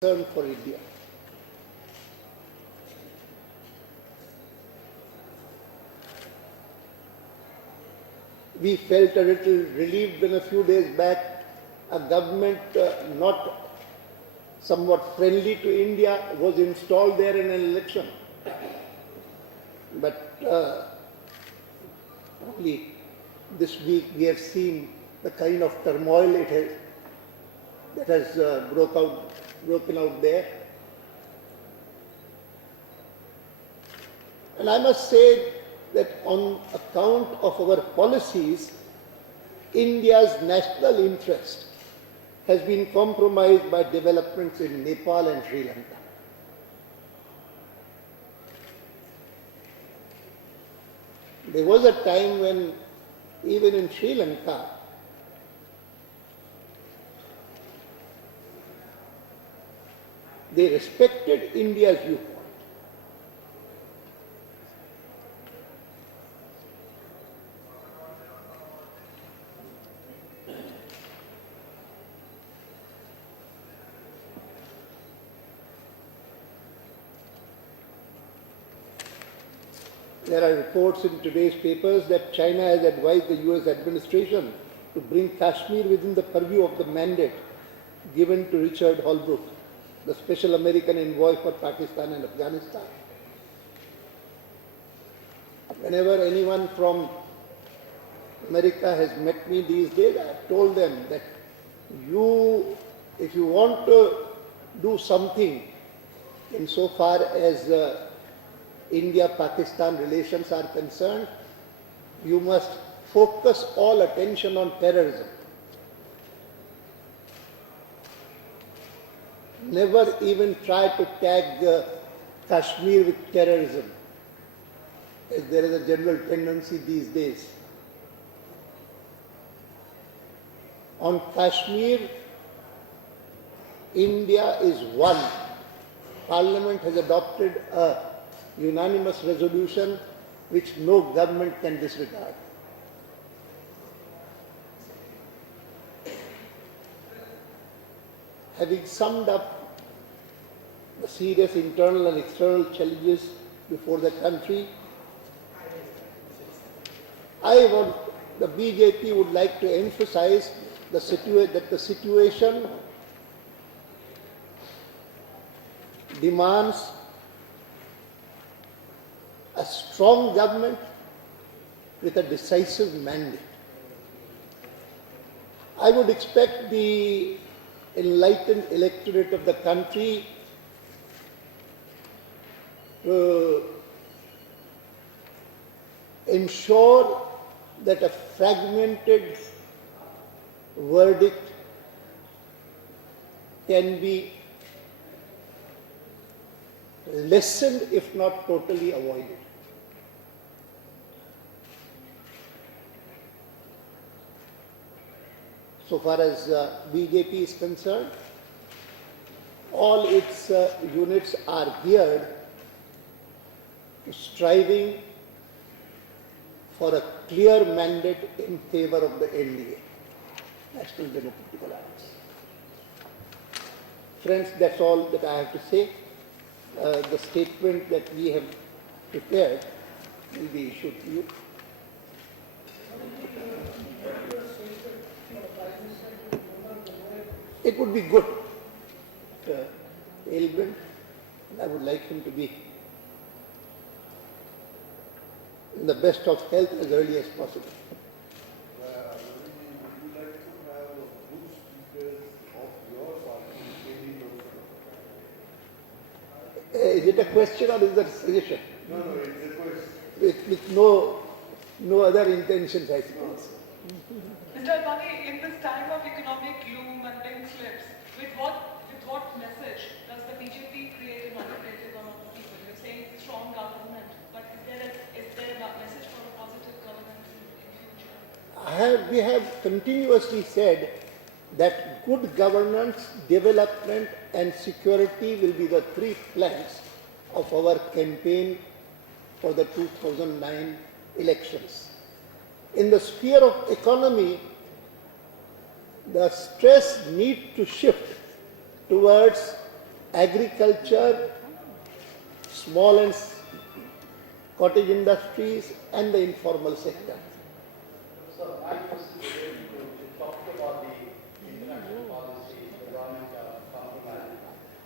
concern for India. We felt a little relieved when a few days back a government not somewhat friendly to India was installed there in an election. But only this week we have seen the kind of turmoil that has broken out there. And I must say that on account of our policies, India's national interest has been compromised by developments in Nepal and Sri Lanka. There was a time when even in Sri Lanka, they respected India's viewpoint. There are reports in today's papers that China has advised the US administration to bring Kashmir within the purview of the mandate given to Richard Holbrooke, the special American envoy for Pakistan and Afghanistan. Whenever anyone from America has met me these days, I have told them that if you want to do something insofar as India-Pakistan relations are concerned, you must focus all attention on terrorism. Never even try to tag Kashmir with terrorism, as there is a general tendency these days. On Kashmir, India is one. Parliament has adopted a unanimous resolution which no government can disregard. Having summed up the serious internal and external challenges before the country, the BJP would like to emphasize that the situation demands a strong government with a decisive mandate. I would expect the enlightened electorate of the country to ensure that a fragmented verdict can be lessened, if not totally avoided. So far as BJP is concerned, all its units are geared to striving for a clear mandate in favor of the NDA, National Democratic Alliance. Friends, that's all that I have to say. The statement that we have prepared will be issued to you. It would be good. Ailment, I would like him to be in the best of health as early as possible. Would you like to have good speakers of your party maybe Is it a question or is it a suggestion? No, it's a question. With no other intentions, I suppose. Mr. Advani, in this time of economic gloom and pink slips, with what message does the BJP create a narrative among the people? You're saying strong government, but is there a message for a positive government in future? We have continuously said that good governance, development and security will be the three planks of our campaign for the 2009 elections. In the sphere of economy, the stress needs to shift towards agriculture, small and cottage industries, and the informal sector. So my question is, you talked about the international policy, the government compromise.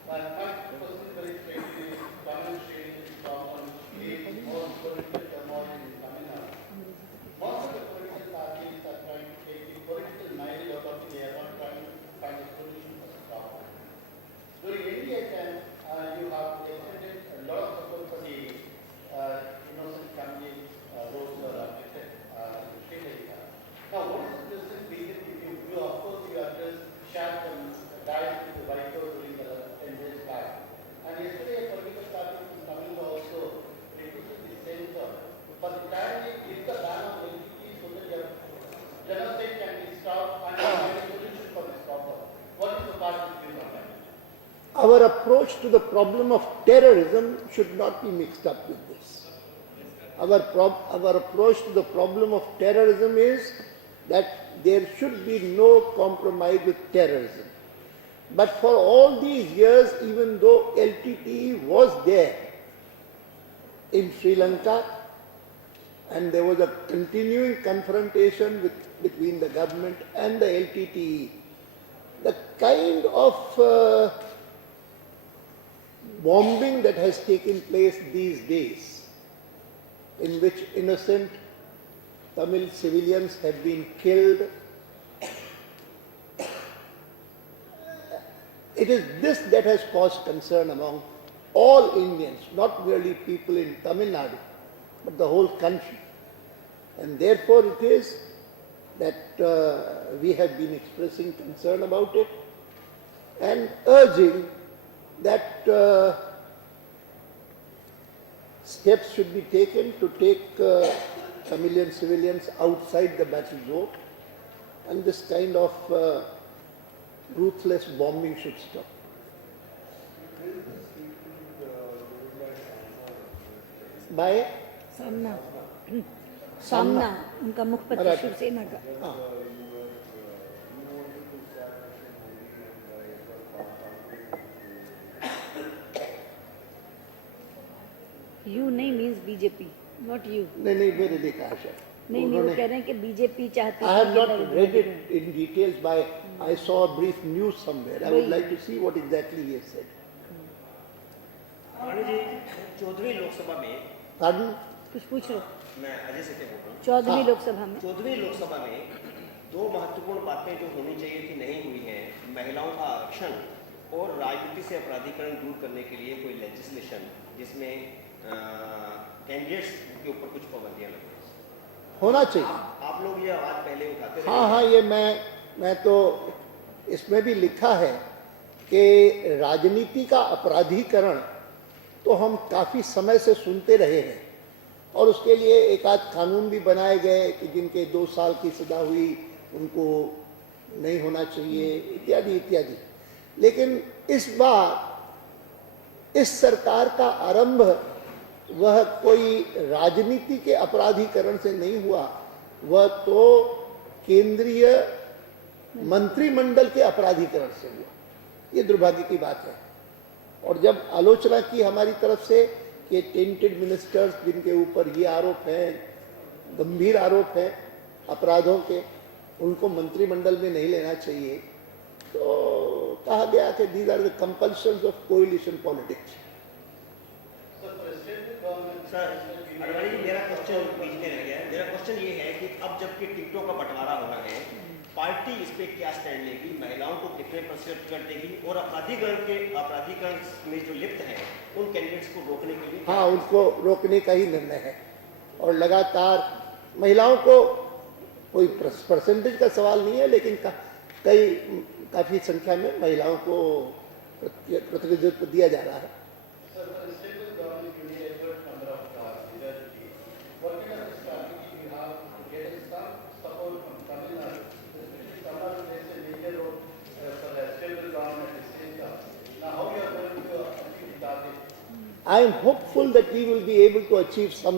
My question is very straightly, government change from create more political turmoil in Tamil Nadu. Most of the political parties are trying to take the political mileage out of the air, not trying to find a solution for the problem. During India time, you have extended a lot of support for the innocent family roads affected in Sri Lanka. Now, what is the difference between you of course, you have just shared some diet with the White House during the 10 days back. And yesterday, a political party in Tamil Nadu also reduced the same term. For the time being, if the ban on LTT so that your genocide can be stopped and find a solution for this problem. What is the party's view on that? Our approach to the problem of terrorism should not be mixed up with this. Our approach to the problem of terrorism is that there should be no compromise with terrorism. But for all these years, even though LTTE was there in Sri Lanka, and there was a continuing confrontation between the government and the LTTE, the kind of bombing that has taken place these days, in which innocent Tamil civilians have been killed, it is this that has caused concern among all Indians, not merely people in Tamil Nadu, but the whole country. And therefore it is that we have been expressing concern about it and urging that steps should be taken to take Tamilian civilians outside the battle zone, and this kind of ruthless bombing should stop. By सामना सामना उनका मुखपत्र मराठी। शिवसेना का हाँ, you नहीं means BJP not you नहीं मेरे लिए कहा शायद नहीं नहीं वो कह रहे हैं कि बीजेपी चाहती I है have कि not Narendra read Modi it in details by, I saw a brief news somewhere. I would like to see what exactly he has said. Rana ji 14वीं Lok Sabha में Pardon? कुछ पूछ लो मैं अजय सेठे बोल रहा हूँ 14वीं हाँ। लोकसभा में 14वीं लोकसभा में दो महत्वपूर्ण बातें जो होनी चाहिए थी नहीं हुई हैं, महिलाओं का आरक्षण और राजनीति से अपराधीकरण दूर करने के लिए कोई लेजिस्लेशन जिसमें कैंडिडेट्स के ऊपर कुछ पाबंदियां लगे। होना चाहिए। आप लोग ये आवाज पहले उठाते रहे हाँ ये मैं तो इसमें भी लिखा है कि राजनीति का अपराधीकरण तो हम काफी समय से सुनते रहे हैं और उसके लिए एक आध कानून भी बनाए गए कि जिनके 2 साल की सजा हुई उनको नहीं होना चाहिए इत्यादि इत्यादि। लेकिन इस बार इस सरकार का आरंभ वह कोई राजनीति के अपराधीकरण से नहीं हुआ, वह तो केंद्रीय मंत्रिमंडल के अपराधीकरण से हुआ। ये दुर्भाग्य की बात है। और जब आलोचना की हमारी तरफ से कि टेंटेड मिनिस्टर्स जिनके ऊपर ये आरोप हैं, गंभीर आरोप हैं अपराधों के, उनको मंत्रिमंडल में नहीं लेना चाहिए, तो कहा गया कि these are the compulsions of coalition politics. Sir Advani ji मेरा क्वेश्चन बीच में रह गया है। मेरा क्वेश्चन ये है कि अब जबकि टिकटों का बंटवारा होना है, पार्टी इस पे क्या स्टैंड लेगी, महिलाओं को कितने प्रतिशत टिकट देगी और अपराधीकरण में जो लिप्त हैं उन कैंडिडेट्स को रोकने के लिए हाँ, उनको रोकने का ही निर्णय है। और लगातार महिलाओं को कोई परसेंटेज का सवाल नहीं है, लेकिन काफी संख्या में महिलाओं को प्रतिनिधित्व दिया जा रहा है। I am hopeful that we will be able to achieve some